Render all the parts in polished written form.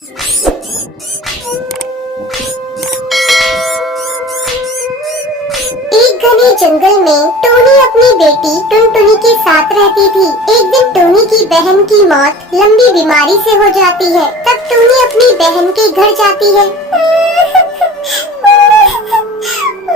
एक घने जंगल में टोनी अपनी बेटी टुनटुनी के साथ रहती थी। एक दिन टोनी की बहन की मौत लंबी बीमारी से हो जाती है। तब टोनी अपनी बहन के घर जाती है।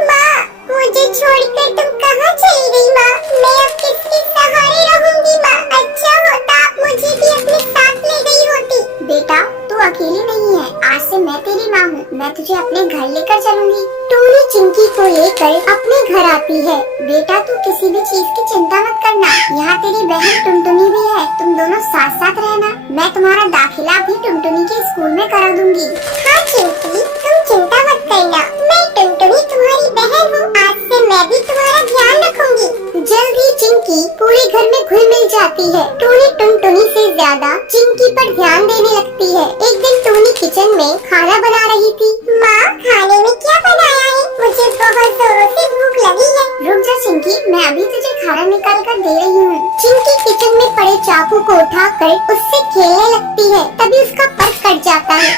माँ, मुझे छोड़कर तुम कहाँ चली गई माँ? मैं अब किसके सहारे रहूंगी माँ? अच्छा होता मुझे भी अपने साथ ले गई होती। बेटा, तू अकेली नहीं है। आज से मैं तेरी माँ हूँ। मैं तुझे अपने घर लेकर चलूंगी। टोनी चिंकी को लेकर अपने घर आती है। बेटा, तू किसी भी चीज की चिंता मत करना। यहाँ तेरी बहन टुनटुनी भी है। तुम दोनों साथ साथ रहना। मैं तुम्हारा दाखिला भी टुनटुनी के स्कूल में करा दूंगी। हाँ चिंकी, तुम चिंता मत करना। मैं टुनटुनी तुम्हारी बहन हूँ। आज से मैं भी तुम्हारा ध्यान रखूंगी। जल्द ही चिंकी पूरे घर में घुल मिल जाती है। टोनी टुनटुनी से ज्यादा चिंकी पर ध्यान देने लगती है। एक दिन टोनी किचन में खाना बना रही थी। माँ, खाने में क्या बनाया है? मुझे बहुत जोरों से भूख लगी है। रुक जा चिंकी, मैं अभी तुझे खाना निकाल कर दे रही हूँ। चिंकी किचन में पड़े चाकू को उठाकर उससे खेलने लगती है। तभी उसका पर कट जाता है।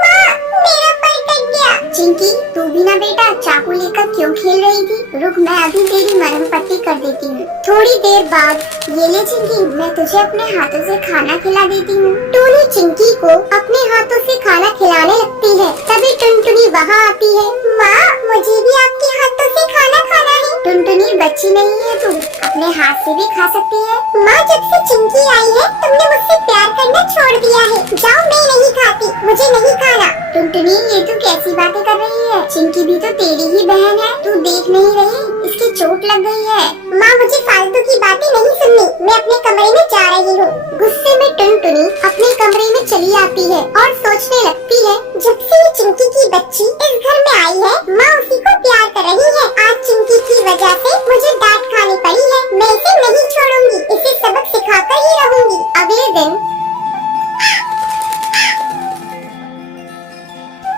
माँ, मेरा पर कट गया। चिंकी, तू भी ना बेटा चाकू लेकर क्यों खेल रही थी? रुक, मैं अभी तेरी मरहम पट्टी कर देती हूँ। थोड़ी देर बाद ये ले चिंकी, मैं तुझे अपने हाथों से खाना खिला देती हूँ। टोनी चिंकी को अपने हाथों से खाना खिलाने लगती है। तभी टुनटुनी वहाँ आती है। माँ, मुझे भी आपके हाथों से खाना खाना है। टुनटुनी, बच्ची नहीं है तू, अपने हाथ से भी खा सकती है। माँ, जब से चिंकी आई है तुमने मुझसे प्यार करना छोड़ दिया है। जाओ, मैं नहीं खाती, मुझे नहीं खाना। टुनटुनी, ये तू कैसी बातें कर रही है? चिंकी भी तो तेरी ही बहन है। तू देख नहीं रही इसकी चोट लग गई है। माँ, मुझे फालतू की बातें नहीं सुननी। मैं अपने कमरे में जा रही हूँ। गुस्से में टुनटुनी अपने कमरे में चली आती है और सोचने लगती है, जब से ये चिंकी की बच्ची इस घर में आई है, माँ उसी को प्यार कर रही है। आज चिंकी की वजह से मुझे डांट खानी पड़ी है। मैं इसे नहीं छोड़ूंगी, इसे सबक सिखाकर ही रहूंगी। अगले दिन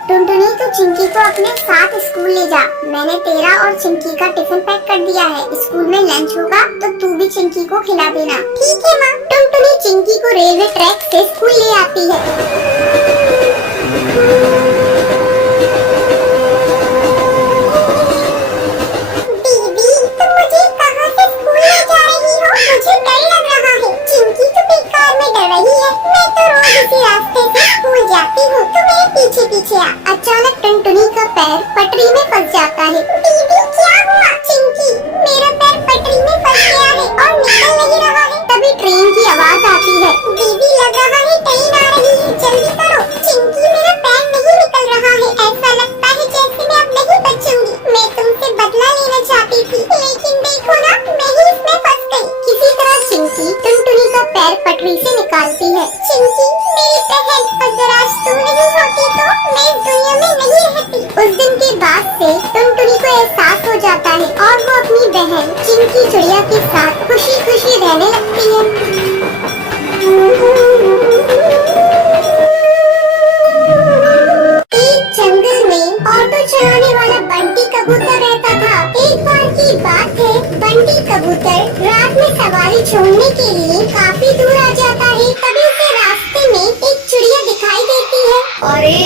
टुनटुनी, तू चिंकी को अपने साथ स्कूल ले जा। मैंने तेरा और चिंकी का टिफिन पैक कर दिया है। स्कूल में लंच होगा तो तू भी चिंकी को खिला देना। ठीक है माँ। टुनटुनी चिंकी को रेलवे ट्रैक से स्कूल ले आती है। दीदी, तुम मुझे कहाँ से स्कूल ले जा रही हो? मुझे डर लग रहा है। चिंकी तो बेकार में डर रही है। मैं तो रोज इसी रास्ते से स्कूल जाती हूँ। तो मेरे पीछे पीछे आ। अचानक टुनटुनी का पैर पटरी में फंस जाता है। दीदी, क्या हुआ? चिंकी, मेरा पैर पटरी में फंस गया है और निकल नहीं रहा है। तभी ट्रेन की आवाज आती है। दीदी, लग रहा है ट्रेन आ रही है, जल्दी करो। चिंकी, मेरा पैर नहीं निकल रहा है। ऐसा लगता है जैसे मैं अब नहीं बचूंगी। मैं तुमसे बदला लेना चाहती थी, लेकिन देखो ना, मैं ही इसमें फंस गई। किसी तरह चिंकी टुनटुनी का पैर पटरी से निकालती है। चिंकी, मेरी बहन, अगर आज तू नहीं होती तो मैं इस दुनिया में नहीं रहती। उस दिन के बाद से टुनटुनी को एहसास हो जाता है और वो अपनी बहन चिंकी चिड़िया के साथ खुशी खुशी रहने लगती है। एक जंगल में ऑटो चलाने वाला बंटी कबूतर रहता था। एक बार की बात है, बंटी कबूतर रात में सवारी छोड़ने के लिए काफी दूर आ जाता है। तभी उसे रास्ते में एक चिड़िया दिखाई देती है। अरे,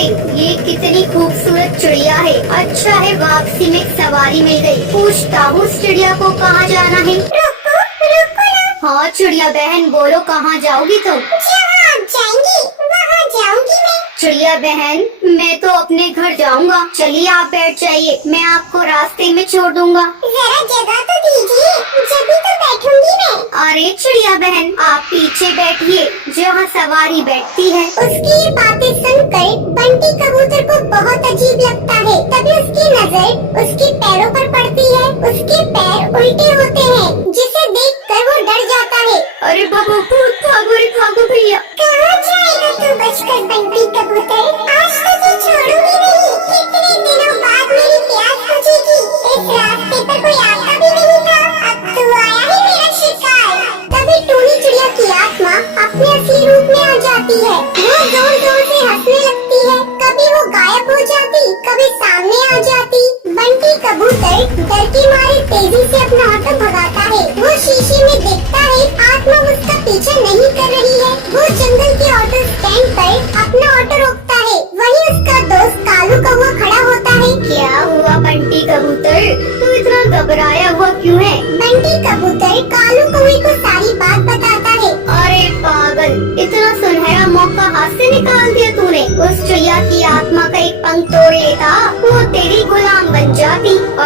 ये कितनी खूबसूरत चिड़िया है। अच्छा है वापसी में सवारी मिल गई। पूछता हूँ उस चिड़िया को कहाँ जाना है। रुको, रुको ना। हाँ चिड़िया बहन, बोलो कहाँ जाओगी तुम? जहाँ आप जाएंगी वहाँ जाऊंगी मैं। चिड़िया बहन, मैं तो अपने घर जाऊंगा। चलिए आप बैठ जाइए, मैं आपको रास्ते में छोड़ दूंगा। जरा जगह तो दीजिए, जब तो बैठूंगी मैं। अरे चिड़िया बहन, आप पीछे बैठिए जहाँ सवारी बैठती है। उसकी ये बातें सुनकर बंटी कबूतर को बहुत अजीब लगता है। तभी उसकी नजर उसके पैरों पर पड़ती है। उसके पैर उल्टे होते हैं, जिसे देखकर वो डर जाता है। अरे बाबू, भागो रे भागो भैया। कहाँ जाएगा तू बचकर बंटी कबूतर? आज तो तुझे छोड़ूंगी नहीं। कितने दिनों बाद मेरी प्यास बुझेगी। इस रास्ते पर कोई आता भी नहीं था, अब तू आया है मेरा शिकार। तभी टोनी चिड़िया की आत्मा अपने असली रूप में आ जाती है। वो जोर जोर से हंसने लगती है। कभी वो गायब हो जाती, कभी सामने आ जाती। बंटी कबूतर डर के मारे तेजी से अपना ऑटो भगाता है। वो शीशे में देखता है आत्मा उसका पीछा नहीं कर रही है। वो जंगल के ऑटो स्टैंड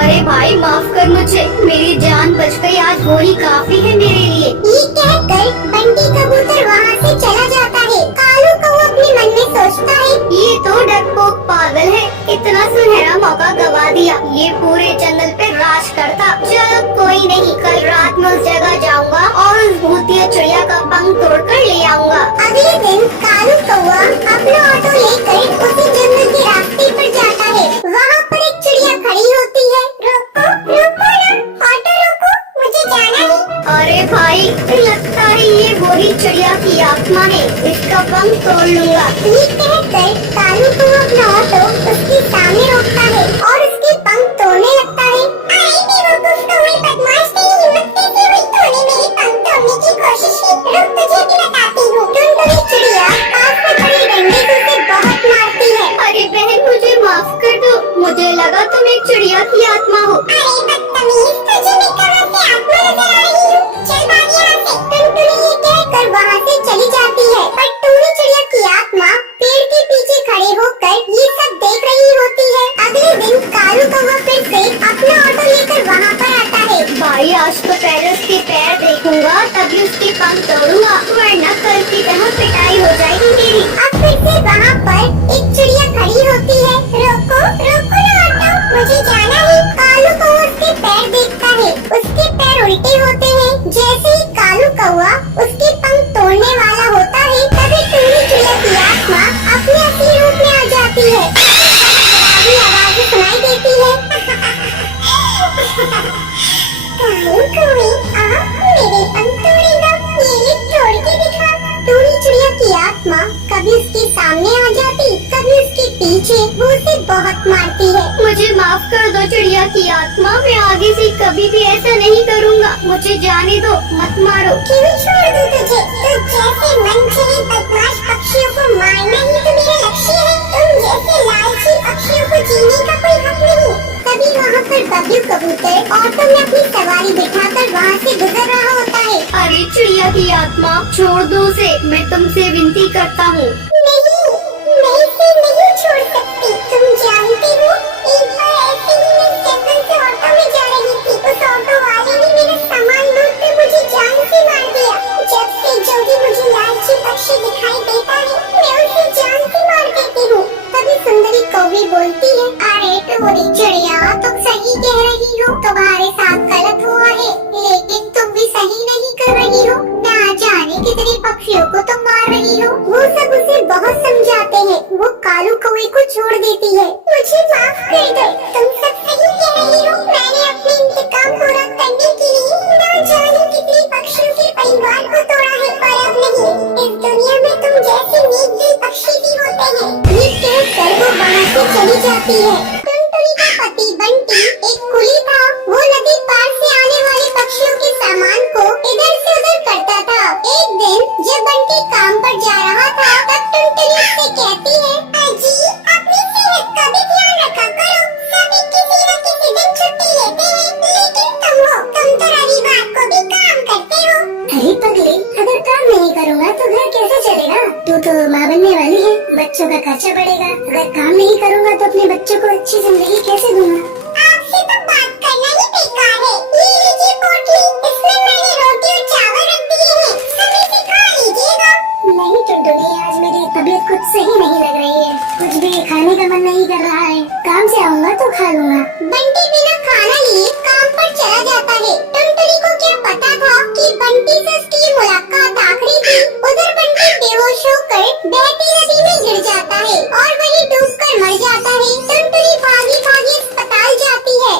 अरे भाई माफ कर मुझे, मेरी जान बच गई, आज वो ही काफी है मेरे लिए। ये कहकर बंटी कबूतर वहाँ से चला जाता है। कालू कौवा अपने मन में सोचता है, ये तो डरपोक पागल है, इतना सुनहरा मौका गवा दिया, ये पूरे जंगल पे राज करता। चलो कोई नहीं, कल रात में उस जगह जाऊंगा और उस भूतिया चिड़िया का पंख तोड़कर ले आऊंगा। अगले दिन कालू कौवा अपना ऑटो लेकर उसी जंगल के रास्ते पर जाता है। वहाँ पर एक चिड़िया खड़ी होती है। रुको रुको ना, ऑटो रोको, मुझे जाना है। अरे भाई लगता है ये वही चिड़िया की आत्मा है, इसका पंख तोड़ लूंगा। ये कहकर कालू कौवा अपना ऑटो उसके सामने रोकता है और उसके पंख तोड़ने लगता है। अरे बेवकूफ कौवे, बदमाश, तेरी हिम्मत कैसे हुई? तूने मेरे पंख तोड़ने की कोशिश की। रुक, तुझे भी बताती हूँ। टुनटुनी चिड़िया पास में पड़े डंडे से उसे बहुत मारती है। अरे बहन मुझे माफ कर दो, मुझे लगा तुम एक चिड़िया की आत्मा हो। अरे बदतमीज, तुझे मैं कहाँ से आत्मा नजर आ रही हूँ? चल भाग यहाँ से। टुनटुनी ये कहकर वहाँ से चली जाती है, पर टूनी चिड़िया की आत्मा पेड़ के पीछे खड़े होकर ये सब देख रही होती है। अगले दिन कालू कौवा फिर से अपना ऑटो लेकर वहाँ पर आता है। भाई आज तो पहले उसके पैर देखूंगा, तभी उसके पंख तोड़ूंगा, वरना कल की तरह पिटाई हो जाएगी मेरी। अब फिर से वहाँ पर एक चिड़िया खड़ी होती है। रोको रोको ना ऑटो, मुझे जाना है। कालू कौवा उसके पैर देखता है, उसके पैर उल्टे होते हैं। जैसे ही कालू कौवा उसके पंख तोड़ने वाला होता है, तभी टूनी चिड़िया की आत्मा अपने असली रूप में आ जाती है। डरावनी आवाज़ें सुनाई देती है। कालू कौवे, आप मेरे पंख तोड़ेगा? ये तोड़ के दिखा। टूनी चिड़िया की आत्मा कभी उसके सामने आ जाती, कभी उसके पीछे। वो उसे बहुत मारती है। मुझे माफ कर दो चिड़िया की आत्मा, मैं आगे से कभी भी ऐसा नहीं करूँगा, मुझे जाने दो, मत मारो। क्यों छोड़ दूं तुझे? तो जैसे मनचले बदमाश पक्षियों को मारना ही तो मेरा लक्ष्य है। तुम जैसे लालची पक्षियों को जीने का कोई हक नहीं। तभी वहाँ पर बबलू कबूतर ऑटो में अपनी सवारी बिठाकर वहाँ से गुजर रहा होता है। अरे चिड़िया की आत्मा छोड़ दो उसे, मैं तुमसे विनती करता हूँ। नहीं, मैं इसे नहीं छोड़ सकती। तुम जानते हो, एक बार ऐसे ही मैं जंगल से ऑटो में जा रही थी। उस ऑटो वाले ने मेरा सामान लूट कर मुझे जान से मार दिया। जब से जो भी मुझे लालची पक्षी दिखाई देता है, मैं उसे जान से मार देती हूँ। तभी सुंदरी कौवी बोलती है, अरे टूनी चिड़िया, तुम सही कह रही हो, तुम्हारे साथ गलत हुआ है, लेकिन तुम भी सही नहीं कर रही हो। ना जाने कितने पक्षियों को तुम मार रही हो। वो सब उसे बहुत समझाते हैं। वो कालू कौवे को छोड़ देती है। मुझे माफ कर दो, तुम सब सही कह रही हो। मैंने अपने इंतकाम पूरा करने के लिए ना जाने कितने पक्षियों के परिवार को तोड़ा है, पर अब नहीं। इस दुनिया में तुम जैसे नेक दिल पक्षी भी होते हैं। ये कहकर वो वहाँ से चली जाती है। टुनटुनी का पति बंटी एक कुली था। वो नदी पार से आने वाले पक्षियों के सामान को इधर से उधर करता था। एक दिन जब बंटी काम पर जा रहा था, तब टुनटुनी उससे कहती है, अजी अपनी सेहत का भी ध्यान रखा करो। सभी किसी न किसी दिन छुट्टी लेते हैं, लेकिन तुम तो रविवार को भी काम करते हो। अरे पगली, अगर काम नहीं करूँगा तो घर कैसे चलेगा? तू तो माँ बनने वाली है, बच्चों का खर्चा बढ़ेगा। अगर काम नहीं करूँगा तो अपने बच्चों को अच्छी जिंदगी कैसे दूंगा? आपसे तो बात करना ही बेकार है। ये लीजिए पोटली, इसमें मैंने रोटी और चावल रख दिए हैं, समय से खा लीजिएगा। नहीं टुनटुनी, आज मेरी तबीयत कुछ सही नहीं लग रही है, कुछ भी खाने का मन नहीं कर रहा है। काम से आऊंगा तो खा लूंगा। बंटी बिना खाना लिए काम पर चला जाता है। टुनटुनी को क्या पता था कि बंटी से उसकी मुलाकात आखिरी थी। उधर बंटी बेहोश होकर बहती नदी में गिर जाता है और वहीं डूबकर मर जाता है। टुनटुनी भागी भागी अस्पताल जाती है।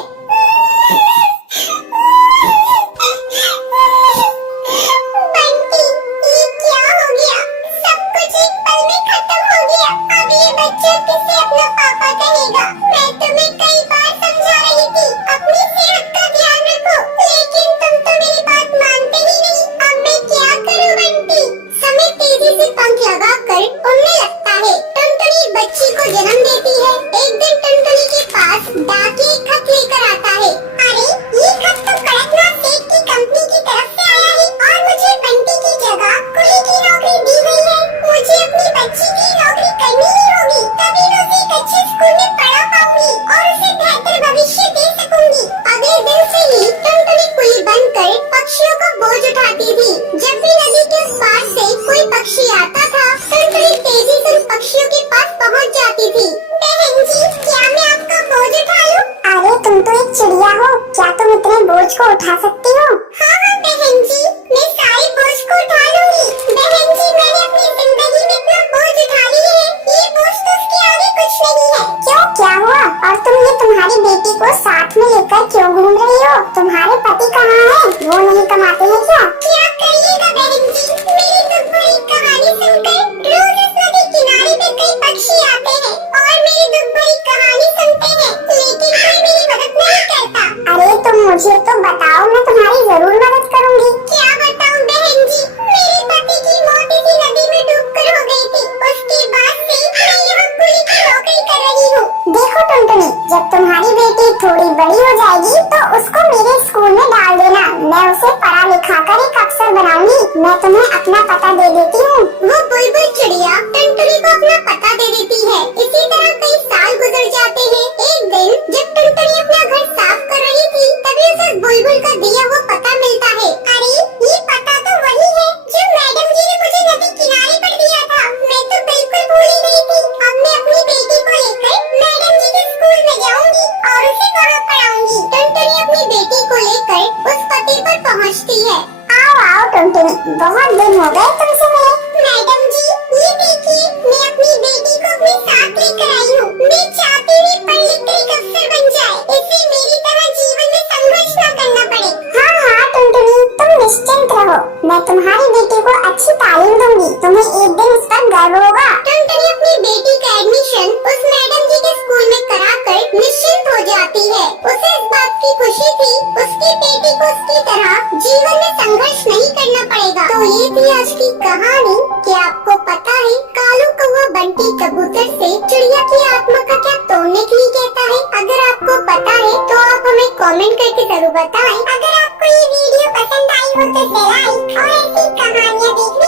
बंटी, ये क्या हो गया? सब कुछ एक पल में खत्म हो गया। अब ये बच्चा किसे अपना पापा कहेगा? मैं तुम्हें कई बार समझा रही थी, अपनी सेहत का ध्यान रखो, लेकिन तुम तो मेरी बात मानते ही नहीं। अब मैं क्या करूं बंटी? समय तेजी से पंख लगाकर उड़ने लगता है। टुनटुनी बच्ची को जन्म देती है। एक दिन टुनटुनी के पास डाकिया एक खत लेकर आता है। अरे ये खत तो कड़कनाथ सेठ की कंपनी की तरफ से आया है और मुझे बंटी की जगह कुली की नौकरी दी गई है। मुझे अपनी बच्ची की नौकरी करनी ही होगी, तभी मैं उसे एक अच्छे स्कूल में पढ़ा पाऊंगी। बनाऊंगी। मैं तुम्हें अपना पता दे देती हूँ। वो बुलबुल चिड़िया टुनटुनी को अपना पता दे देती है। इसी तरह कई साल गुजर जाते हैं। एक दिन जब टुनटुनी अपना घर साफ कर रही थी, तभी उसे बुलबुल का दिया हुआ पता मिलता है। अरे ये पता तो वही है जो मैडम जी ने मुझे नदी किनारे पर दिया था। मैं तो बिल्कुल भूल ही नहीं थी। अब मैं अपनी बेटी को लेकर मैडम जी के स्कूल में जाऊंगी और उसे वहाँ पढ़ाऊंगी। टुनटुनी अपनी बेटी को लेकर उस पते पर पहुँचती है। आओ आओ टुनटुनी, बहुत दिन हो गए तुमसे मिले। मैडम जी ये देखिए, मैं अपनी बेटी को अपने साथ लेकर आई हूँ। मैं चाहती हूँ पढ़ लिख कर एक अफसर बन जाए, इससे मेरी तरह जीवन में संघर्ष न करना पड़े। हाँ हाँ टुनटुनी, तुम निश्चिंत रहो, मैं तुम्हारी बेटी को अच्छी तालीम दूंगी। तुम्हें एक दिन उस पर गर्व होगा। टुनटुनी अपनी बेटी का एडमिशन उस मैडम जी के स्कूल में कराकर निश्चिंत हो जाती है। उसे इस बात की खुशी थी उसकी बेटी को उसकी तरह जीवन में संघर्ष नहीं करना पड़ेगा। तो ये थी आज की कहानी। क्या आपको पता है कालू कौवा बंटी कबूतर से चिड़िया की आत्मा का क्या तोड़ने के लिए कहता है? अगर आपको पता है तो आप हमें कमेंट करके जरूर बताएं। अगर आपको ये वीडियो पसंद आई हो तो लाइक और ऐसी कहानियाँ देखने